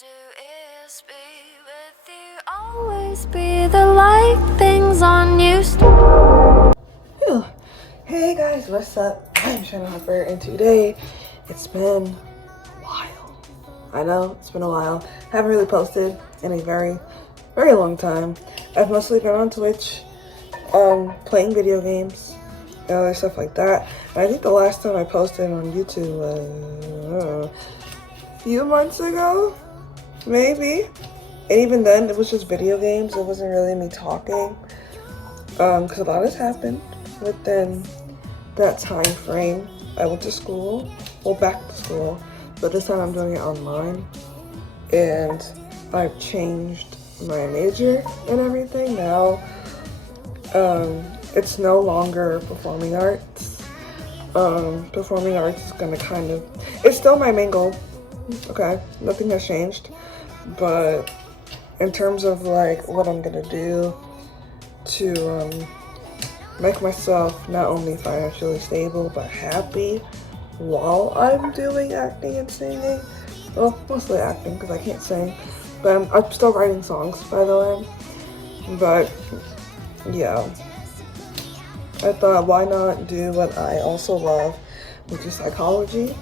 do is be with you, always be the light things on you. Hey guys, what's up? I'm briana.harper, and today it's been a while. I know it's been a while. I haven't really posted in a very long time. I've mostly been on Twitch, playing video games and other stuff like that. And I think the last time I posted on YouTube was a few months ago, maybe. And even then, it was just video games. It wasn't really me talking, because a lot has happened within that time frame. I went to school, well, back to school, but this time I'm doing it online, and I've changed my major and everything now. It's no longer performing arts. Performing arts is gonna it's still my main goal, okay? Nothing has changed, but in terms of like what I'm gonna do to make myself not only financially stable but happy while I'm doing acting and singing. Well, mostly acting because I can't sing, but I'm still writing songs, by the way. But yeah, I thought, why not do what I also love, which is psychology.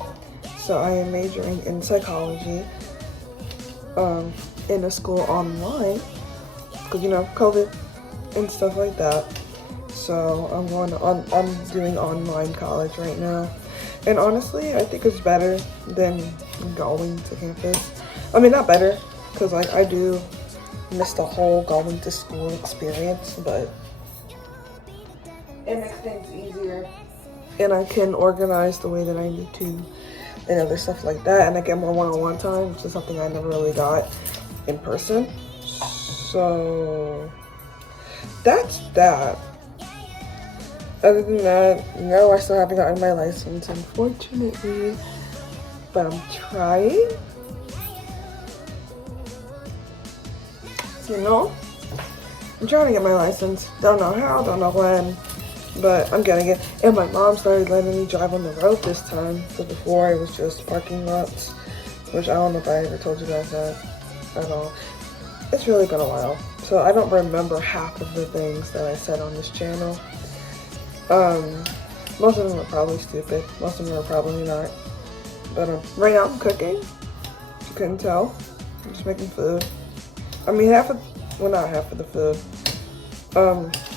So I am majoring in psychology in a school online because, you know, COVID and stuff like that. So I'm doing online college right now, and honestly, I think it's better than going to campus. I mean, not better, because like I do miss the whole going to school experience, but it makes things easier, and I can organize the way that I need to, and other stuff like that, and I get more one-on-one time, which is something I never really got in person. So that's that. Other than that, no, I still haven't gotten my license, unfortunately, but I'm trying. You know, I'm trying to get my license. Don't know how, don't know when, but I'm getting it. And my mom started letting me drive on the road this time. So before it was just parking lots, which I don't know if I ever told you guys that at all. It's really been a while, so I don't remember half of the things that I said on this channel. Most of them are probably stupid. Most of them are probably not. But right now I'm cooking. If you couldn't tell, I'm just making food. I mean, not half of the food.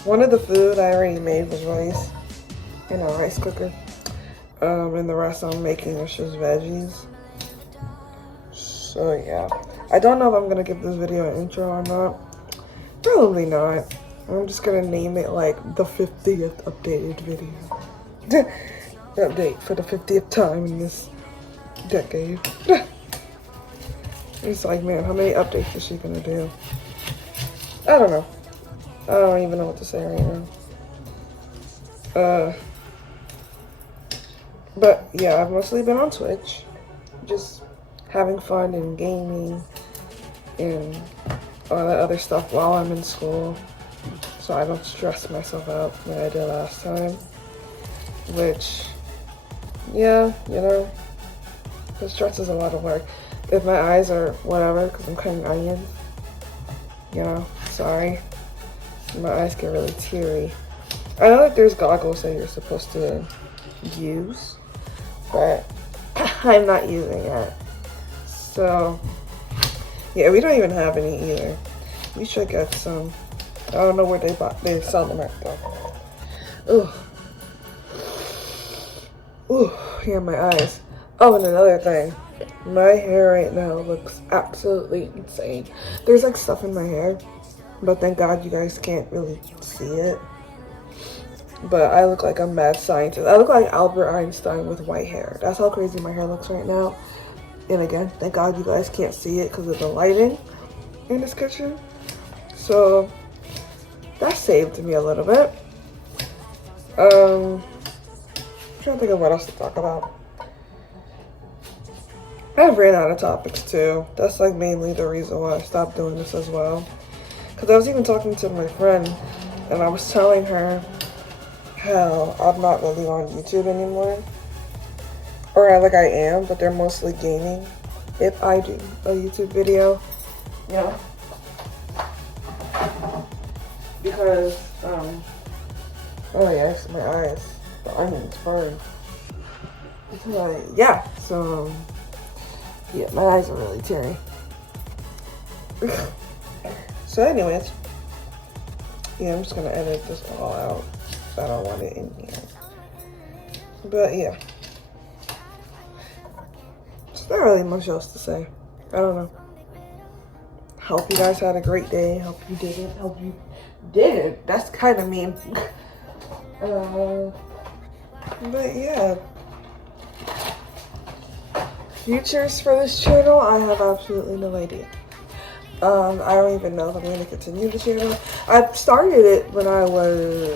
One of the food I already made was rice in a rice cooker. And the rest I'm making is just veggies. So yeah, I don't know if I'm gonna give this video an intro or not. Probably not. I'm just gonna name it like the 50th updated video. Update for the 50th time in this decade. It's like, man, how many updates is she gonna do? I don't know. I don't even know what to say right now. But yeah, I've mostly been on Twitch, just having fun and gaming and all that other stuff while I'm in school, so I don't stress myself out like I did last time. Which, yeah, you know, the stress is a lot of work. If my eyes are whatever, because I'm cutting onions, you know, sorry. My eyes get really teary. I know that there's goggles that you're supposed to use, but I'm not using it. So, yeah, we don't even have any either. We should get some. I don't know where they sell them at though. Ooh, yeah, my eyes. Oh, and another thing. My hair right now looks absolutely insane. There's like stuff in my hair, but thank God you guys can't really see it. But I look like a mad scientist. I look like Albert Einstein with white hair. That's how crazy my hair looks right now. And again, thank God you guys can't see it because of the lighting in this kitchen. So that saved me a little bit. I'm trying to think of what else to talk about. I've ran out of topics too. That's like mainly the reason why I stopped doing this as well. Because I was even talking to my friend, and I was telling her how I'm not really on YouTube anymore. Or like I am, but they're mostly gaming if I do a YouTube video, you know, because, oh yeah, it's my eyes, the onions burn. Yeah, so, yeah, my eyes are really teary. So anyways, yeah, I'm just gonna edit this all out. I don't want it in here. But yeah, there's not really much else to say. I don't know. Hope you guys had a great day. Hope you did it. Hope you did it. That's kind of mean. But yeah. Futures for this channel, I have absolutely no idea. I don't even know if I'm going to continue the channel. I started it when I was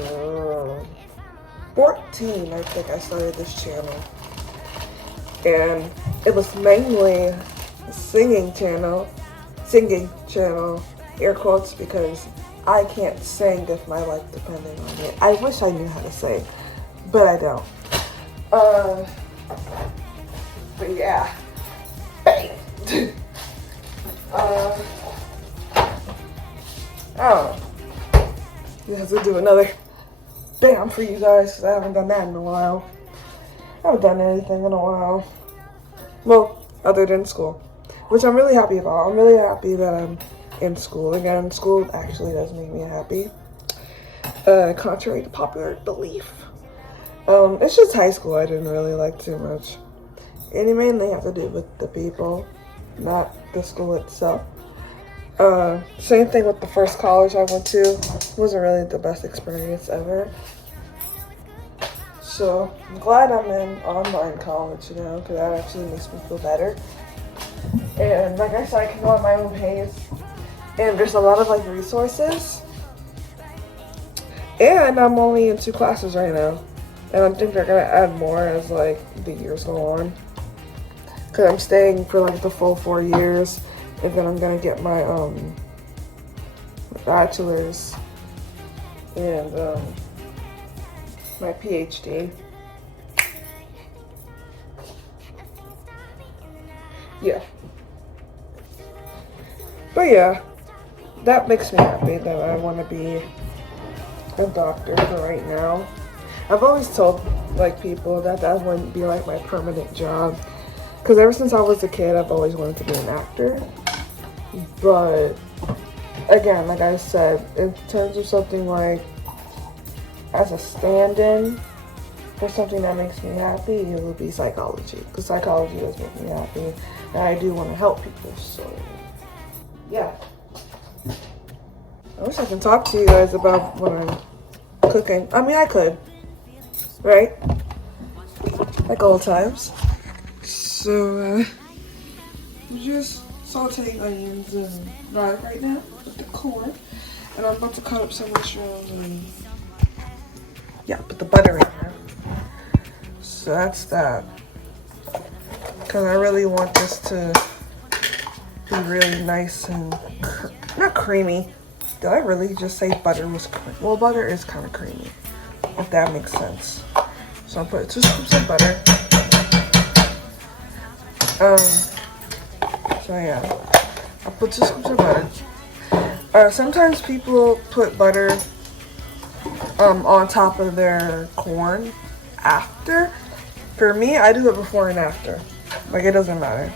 14, I think I started this channel. And it was mainly a singing channel, air quotes, because I can't sing if my life depended on it. I wish I knew how to sing, but I don't. But yeah. Bang! I don't know. You have to do another bam for you guys, because I haven't done that in a while. I haven't done anything in a while. Well, other than school, which I'm really happy about. I'm really happy that I'm in school again. School actually does make me happy. Contrary to popular belief. It's just high school I didn't really like too much. And it mainly have to do with the people, not the school itself. Same thing with the first college I went to. Wasn't really the best experience ever. So I'm glad I'm in online college, you know, because that actually makes me feel better. And like I said, I can go at my own pace. And there's a lot of like resources. And I'm only in 2 classes right now. And I think they're gonna add more as like the years go on. Cause I'm staying for like the full 4 years. And then I'm gonna get my bachelor's and my PhD. Yeah. But yeah, that makes me happy that I want to be a doctor for right now. I've always told like people that that wouldn't be like my permanent job, because ever since I was a kid I've always wanted to be an actor. But again, like I said, in terms of something like as a stand-in for something that makes me happy, it would be psychology, because psychology does make me happy and I do want to help people. So yeah, I wish I could talk to you guys about what I'm cooking. I mean, I could, right? Like old times. So just sauteing onions and garlic right now with the corn, and I'm about to cut up some mushrooms and yeah, put the butter in there. So that's that, because I really want this to be really nice and not creamy. Did I really just say butter was creamy? Well, butter is kind of creamy, if that makes sense. So I'll put 2 scoops of butter. So yeah, I'll put 2 scoops of butter. Sometimes people put butter on top of their corn after. For me, I do it before and after. Like, it doesn't matter.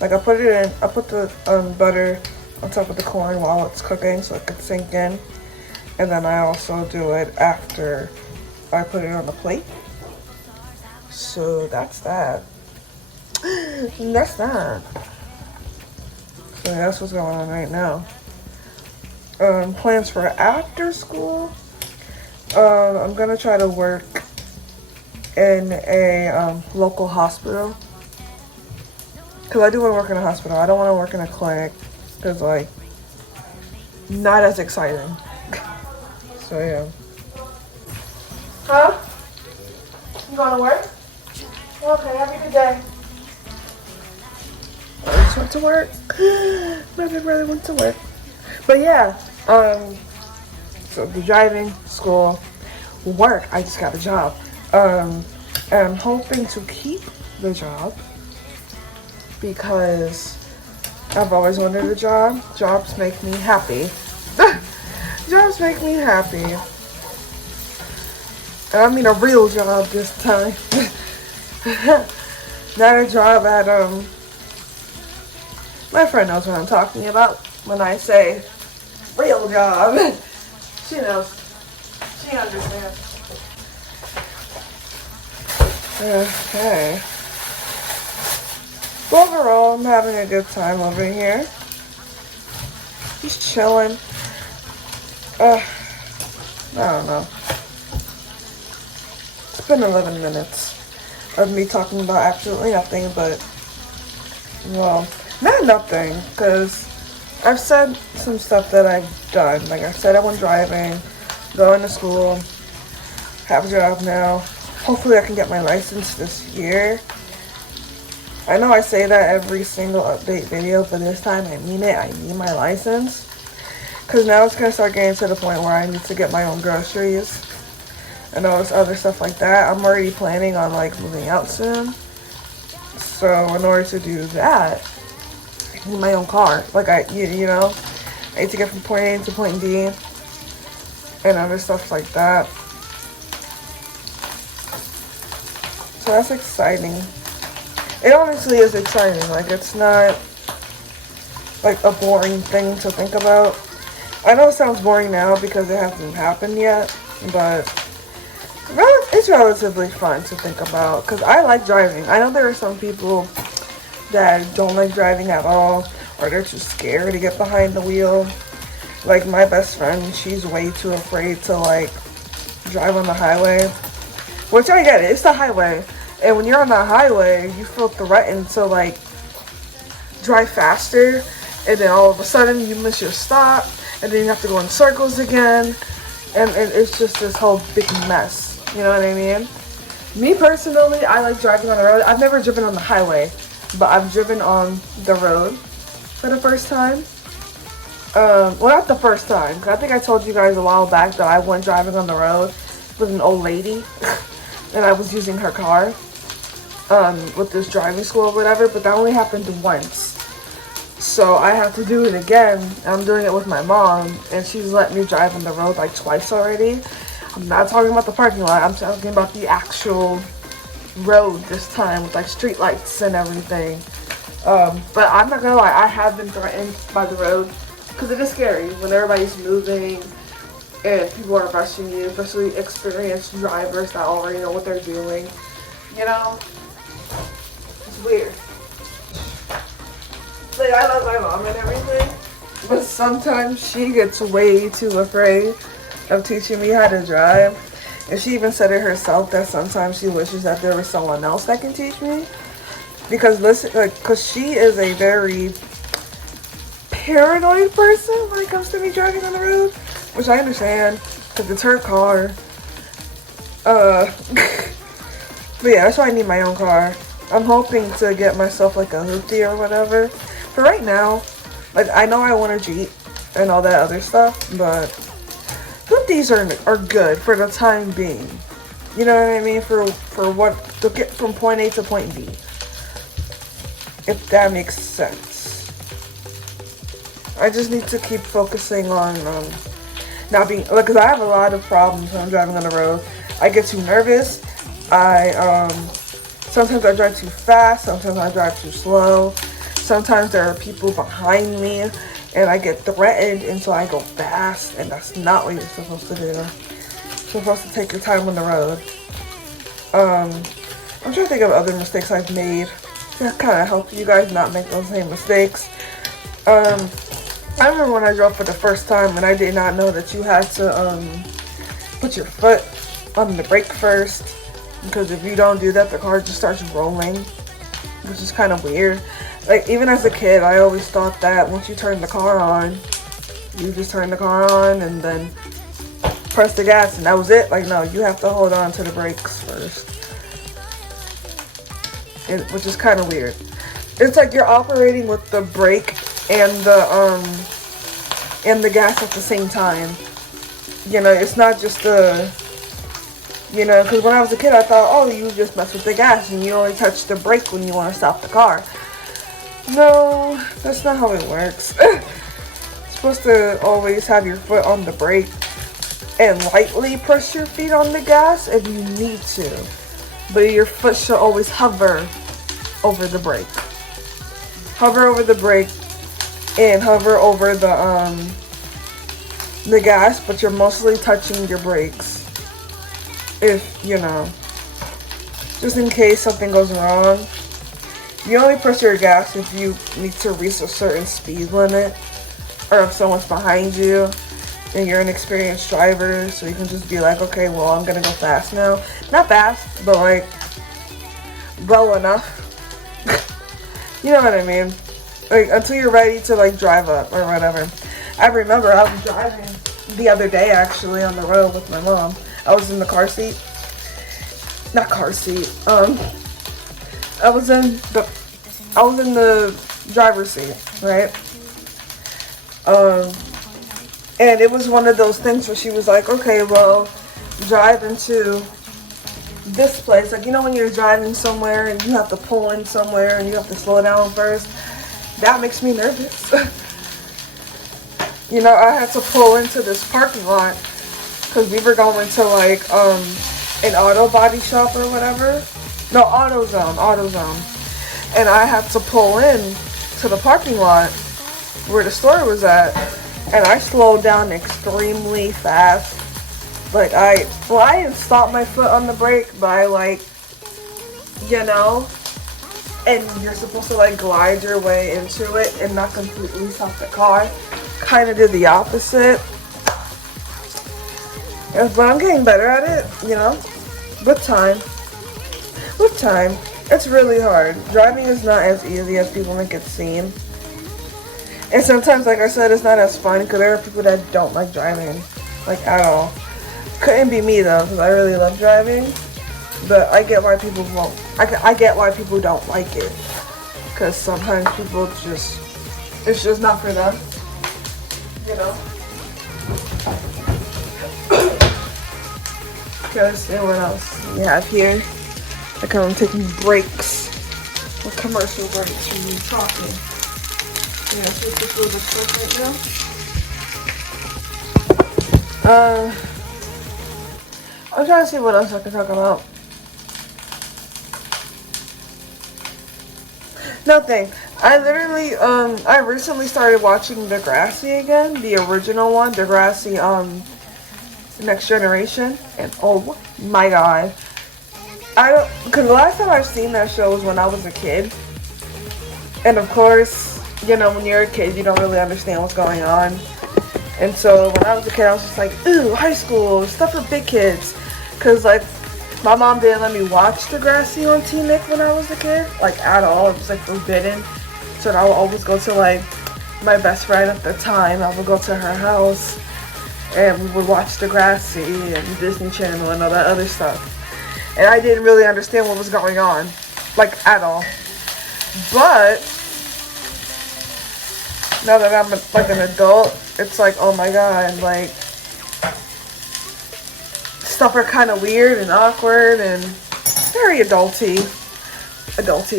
Like, I put the butter on top of the corn while it's cooking so it could sink in. And then I also do it after I put it on the plate. So that's that. And that's that. So that's what's going on right now. Plans for after school. I'm gonna try to work in a local hospital, because I do want to work in a hospital. I don't want to work in a clinic, because like not as exciting. So yeah. Huh? You going to work? Okay, have a good day. I just went to work. My big brother went to work. But yeah, so the driving, school, work, I just got a job. And I'm hoping to keep the job, because I've always wanted a job. Jobs make me happy. Jobs make me happy. And I mean a real job this time. Not a job at, my friend knows what I'm talking about when I say real job. She knows. She understands. Okay. Overall, I'm having a good time over here. Just chilling. I don't know. It's been 11 minutes of me talking about absolutely nothing, but, well, not nothing, because I've said some stuff that I've done. Like I said, I went driving, going to school, have a job now. Hopefully I can get my license this year. I know I say that every single update video, but this time I mean it. I need my license. Because now it's going to start getting to the point where I need to get my own groceries and all this other stuff like that. I'm already planning on like moving out soon. So in order to do that, I need my own car. Like you know, I need to get from point A to point B and other stuff like that. So that's exciting. It honestly is exciting. Like, it's not like a boring thing to think about. I know it sounds boring now because it hasn't happened yet, but it's relatively fun to think about because I like driving. I know there are some people that don't like driving at all, or they're too scared to get behind the wheel. Like my best friend, she's way too afraid to like drive on the highway, which I get it. It's the highway. And when you're on the highway, you feel threatened to like drive faster, and then all of a sudden you miss your stop, and then you have to go in circles again, and it's just this whole big mess. You know what I mean? Me personally, I like driving on the road. I've never driven on the highway, but I've driven on the road for the first time. Well, not the first time, 'cause I think I told you guys a while back that I went driving on the road with an old lady, and I was using her car. With this driving school or whatever, but that only happened once. So I have to do it again. I'm doing it with my mom, and she's let me drive on the road like twice already. I'm not talking about the parking lot, I'm talking about the actual road this time with like street lights and everything. But I'm not gonna lie, I have been threatened by the road because it is scary when everybody's moving and people are rushing you, especially experienced drivers that already know what they're doing. You know? It's weird. Like, I love my mom and everything, but sometimes she gets way too afraid of teaching me how to drive. And she even said it herself that sometimes she wishes that there was someone else that can teach me. Because listen, like, cause she is a very paranoid person when it comes to me driving on the road, which I understand, cause it's her car. But yeah, that's why I need my own car. I'm hoping to get myself like a hoopty or whatever. For right now, like I know I want a Jeep and all that other stuff, but hoopties are good for the time being. You know what I mean? For what to get from point A to point B. If that makes sense. I just need to keep focusing on not being like, cause I have a lot of problems when I'm driving on the road. I get too nervous. Sometimes I drive too fast, sometimes I drive too slow, sometimes there are people behind me and I get threatened until I go fast, and that's not what you're supposed to do. You're supposed to take your time on the road. I'm trying to think of other mistakes I've made to kind of help you guys not make those same mistakes. I remember when I drove for the first time and I did not know that you had to put your foot on the brake first. Because if you don't do that, the car just starts rolling, which is kind of weird. Like, even as a kid, I always thought that once you turn the car on, you just turn the car on and then press the gas and that was it. Like, no, you have to hold on to the brakes first. Which is kind of weird. It's like you're operating with the brake and the gas at the same time. You know, it's not just the... You know, because when I was a kid, I thought, oh, you just mess with the gas and you only touch the brake when you want to stop the car. No, that's not how it works. You're supposed to always have your foot on the brake and lightly press your feet on the gas if you need to. But your foot should always hover over the brake. Hover over the brake and hover over the gas, but you're mostly touching your brakes. If, you know, just in case something goes wrong. You only press your gas if you need to reach a certain speed limit, or if someone's behind you and you're an experienced driver, so you can just be like, okay, well, I'm gonna go fast now. Not fast, but like well enough. You know what I mean? Like until you're ready to like drive up or whatever. I remember I was driving the other day actually on the road with my mom. I was in the car seat. Not car seat. I was in the driver's seat, right? And it was one of those things where she was like, okay, well, drive into this place. Like, you know when you're driving somewhere and you have to pull in somewhere and you have to slow down first? That makes me nervous. You know, I had to pull into this parking lot because we were going to like an auto body shop or whatever. No, AutoZone. And I had to pull in to the parking lot where the store was at, and I slowed down extremely fast. Like I didn't stop my foot on the brake, but I like, you know, and you're supposed to like glide your way into it and not completely stop the car. Kind of did the opposite. Yeah, but I'm getting better at it, you know, with time. With time. It's really hard. Driving is not as easy as people make it seem. And sometimes, like I said, it's not as fun because there are people that don't like driving, like at all. Couldn't be me though, because I really love driving. But I get why people won't. I get why people don't like it, because sometimes people just, it's just not for them, you know. Okay, let's see what else we have here. Like I'm taking breaks, or commercial breaks from you talking. Yeah, so this was a stuff right now. I'm trying to see what else I can talk about. Nothing. I literally, I recently started watching Degrassi again, the original one, Degrassi, Next Generation, and oh my god. Because the last time I've seen that show was when I was a kid. And of course, you know, when you're a kid, you don't really understand what's going on. And so when I was a kid, I was just like, ooh, high school, stuff for big kids. Because, like, my mom didn't let me watch Degrassi on T-Nick when I was a kid. Like, at all. It was, like, forbidden. So I would always go to, like, my best friend at the time. I would go to her house. And we would watch Degrassi and Disney Channel and all that other stuff. And I didn't really understand what was going on, like, at all. But now that I'm like an adult, it's like, oh my god, like, stuff are kind of weird and awkward and very adulty. I don't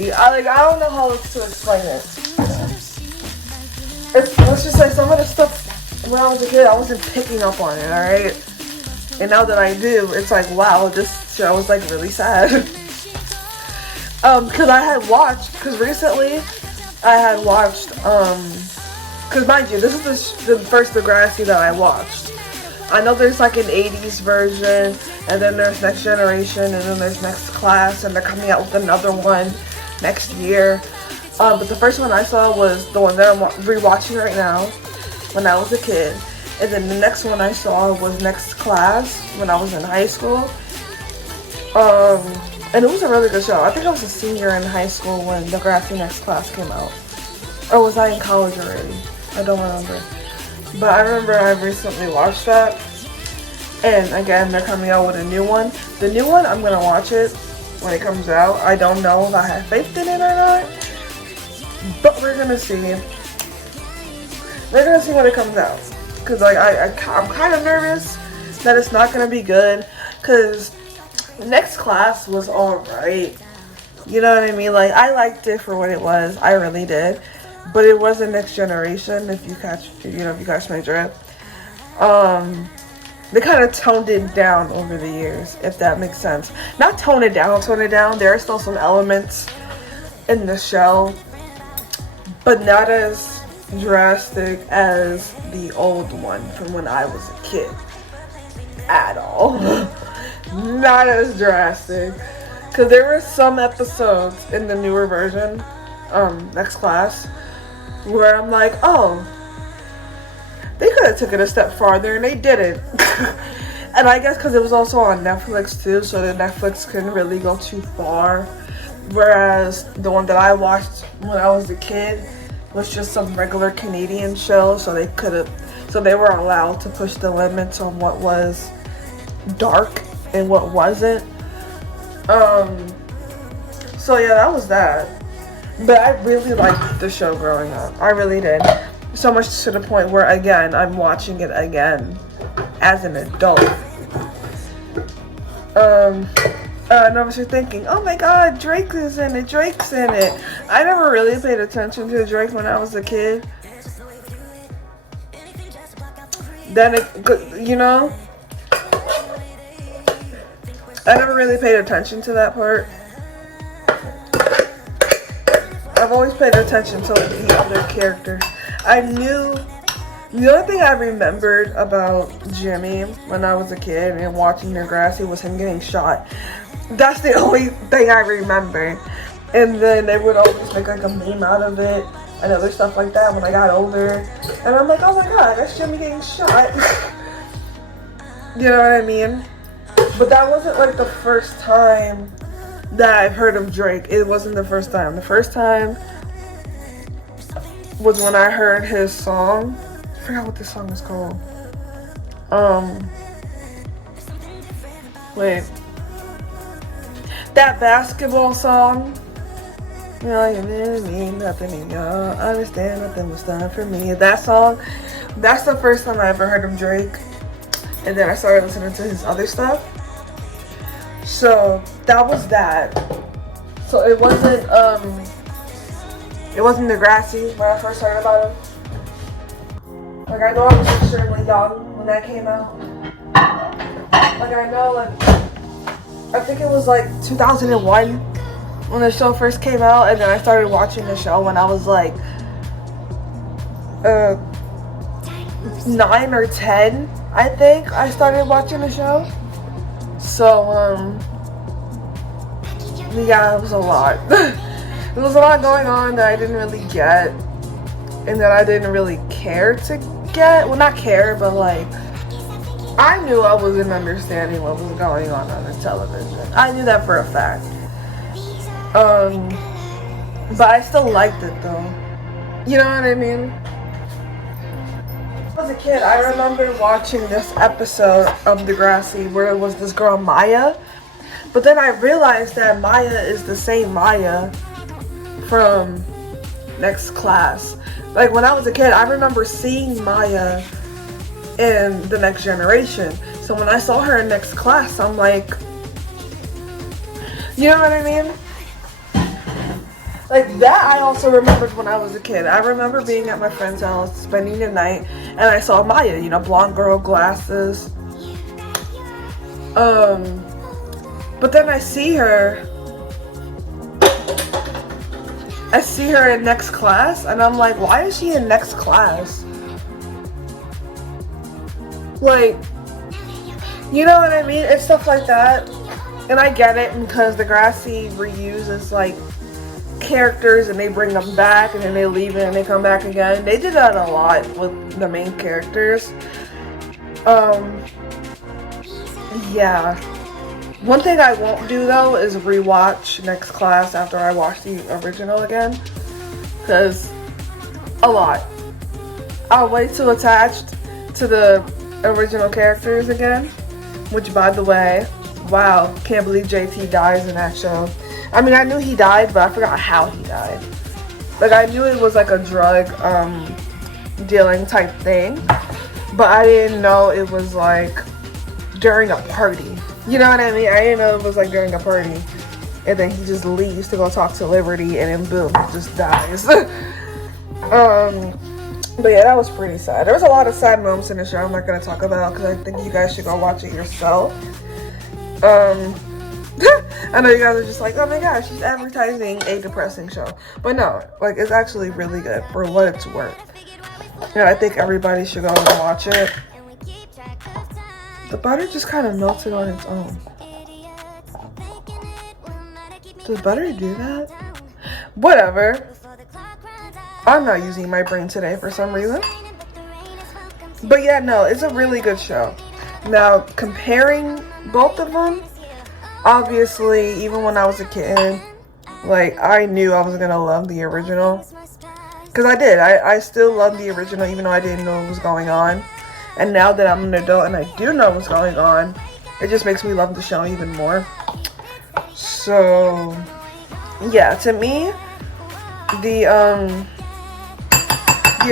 know how else to explain it. Let's just say some of the stuff when I was a kid, I wasn't picking up on it, alright? And now that I do, it's like, wow, this show is like really sad. Because I had watched, because recently I had watched, because mind you, this is the first Degrassi that I watched. I know there's like an 80s version, and then there's Next Generation, and then there's Next Class, and they're coming out with another one next year. But the first one I saw was the one that I'm rewatching right now, when I was a kid. And then the next one I saw was Next Class, when I was in high school. And it was a really good show. I think I was a senior in high school when Degrassi Next Class came out. Or was I in college already? I don't remember. But I remember I recently watched that. And again, they're coming out with a new one. The new one, I'm gonna watch it when it comes out. I don't know if I have faith in it or not. But we're gonna see. We're gonna see when it comes out. Because like, I'm kind of nervous that it's not gonna be good. Because Next Class was alright. You know what I mean? Like, I liked it for what it was. I really did. But it wasn't Next Generation, if you catch my drift. They kind of toned it down over the years, if that makes sense. Not tone it down. There are still some elements in the show, but not as drastic as the old one from when I was a kid. At all. Not as drastic. Because there were some episodes in the newer version, Next Class, where I'm like, oh, they could have took it a step farther, and they didn't. And I guess because it was also on Netflix too, so the Netflix couldn't really go too far. Whereas the one that I watched when I was a kid was just some regular Canadian show, so they were allowed to push the limits on what was dark and what wasn't. So yeah, that was that. But I really liked the show growing up. I really did. So much to the point where, again, I'm watching it again as an adult. And I was just thinking, oh my god, Drake's in it. I never really paid attention to Drake when I was a kid. Then I never really paid attention to that part. I've always paid attention to the other characters. The only thing I remembered about Jimmy when I was a kid and watching Degrassi was him getting shot. That's the only thing I remember. And then they would always make like a meme out of it and other stuff like that when I got older. And I'm like, oh my god, that's Jimmy getting shot. You know what I mean? But that wasn't like the first time that I've heard of Drake. It wasn't the first time. The first time was when I heard his song. I forgot what this song was called. Wait. That basketball song. You know, like, it didn't mean nothing to y'all. Understand nothing was done for me. That song. That's the first time I ever heard of Drake. And then I started listening to his other stuff. So that was that. So it wasn't Degrassi when I first heard about him. Like, I know I was extremely young when that came out. Like, I know, like, I think it was like 2001 when the show first came out, and then I started watching the show when I was like 9 or 10, I think I started watching the show. So, yeah, it was a lot. There was a lot going on that I didn't really get, and that I didn't really care to get. Well, not care, but like, I knew I wasn't understanding what was going on the television. I knew that for a fact. But I still liked it though. You know what I mean? When I was a kid, I remember watching this episode of Degrassi where it was this girl Maya. But then I realized that Maya is the same Maya from Next Class. Like, when I was a kid, I remember seeing Maya in The Next Generation. So when I saw her in Next Class, I'm like, you know what I mean? Like, that I also remembered when I was a kid. I remember being at my friend's house, spending the night, and I saw Maya, blonde girl, glasses. But then I see her in Next Class, and I'm like, why is she in Next Class? Like, you know what I mean? It's stuff like that. And I get it, because Degrassi reuses, like, characters, and they bring them back, and then they leave it, and they come back again. They did that a lot with the main characters. Yeah. One thing I won't do, though, is rewatch Next Class after I watch the original again. Because, a lot. I'll wait till attached to the original characters again. Which, by the way, wow, can't believe JT dies in that show. I mean, I knew he died, but I forgot how he died. Like, I knew it was like a drug dealing type thing. But I didn't know it was like during a party. You know what I mean? I didn't know it was like during a party. and then he just leaves to go talk to Liberty, and then boom, he just dies. But yeah, that was pretty sad. There was a lot of sad moments in the show I'm not going to talk about because I think you guys should go watch it yourself. I know you guys are just like, oh my gosh, she's advertising a depressing show. But no, like, it's actually really good for what it's worth. And I think everybody should go and watch it. The butter just kind of melted on its own. Does butter do that? Whatever. I'm not using my brain today for some reason. But yeah, no, it's a really good show. Now, comparing both of them, obviously, even when I was a kid, like, I knew I was gonna love the original. Because I did. I still love the original, even though I didn't know what was going on. And now that I'm an adult and I do know what's going on, it just makes me love the show even more. So, yeah, to me, the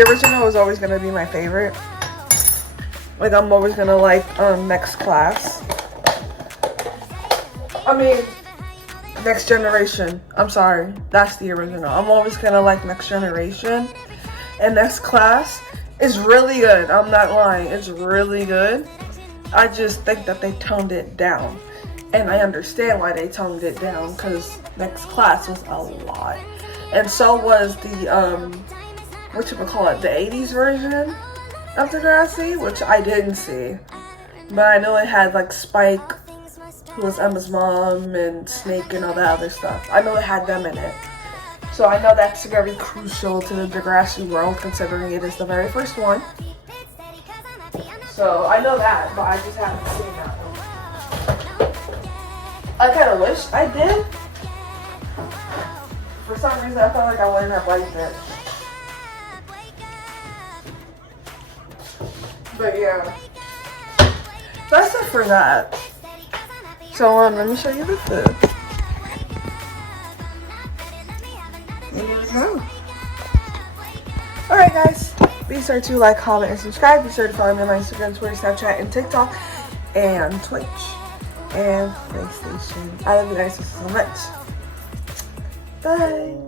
original is always gonna be my favorite. Like, I'm always gonna like Next Class. I mean, Next Generation. I'm sorry, that's the original. I'm always gonna like Next Generation, and Next Class is really good. I'm not lying, it's really good. I just think that they toned it down, and I understand why they toned it down because Next Class was a lot, and so was the the 80s version of Degrassi, which I didn't see, but I know it had like Spike, who was Emma's mom, and Snake and all that other stuff. I know it had them in it. So I know that's very crucial to the Degrassi world, considering it is the very first one. So I know that, but I just haven't seen that one. I kind of wish I did. For some reason, I felt like I wouldn't have liked it. But yeah. That's it for that. So let me show you the food. Here we go. Alright guys, be sure to like, comment, and subscribe. Be sure to follow me on my Instagram, Twitter, Snapchat, and TikTok, and Twitch, and PlayStation. I love you guys so much. Bye.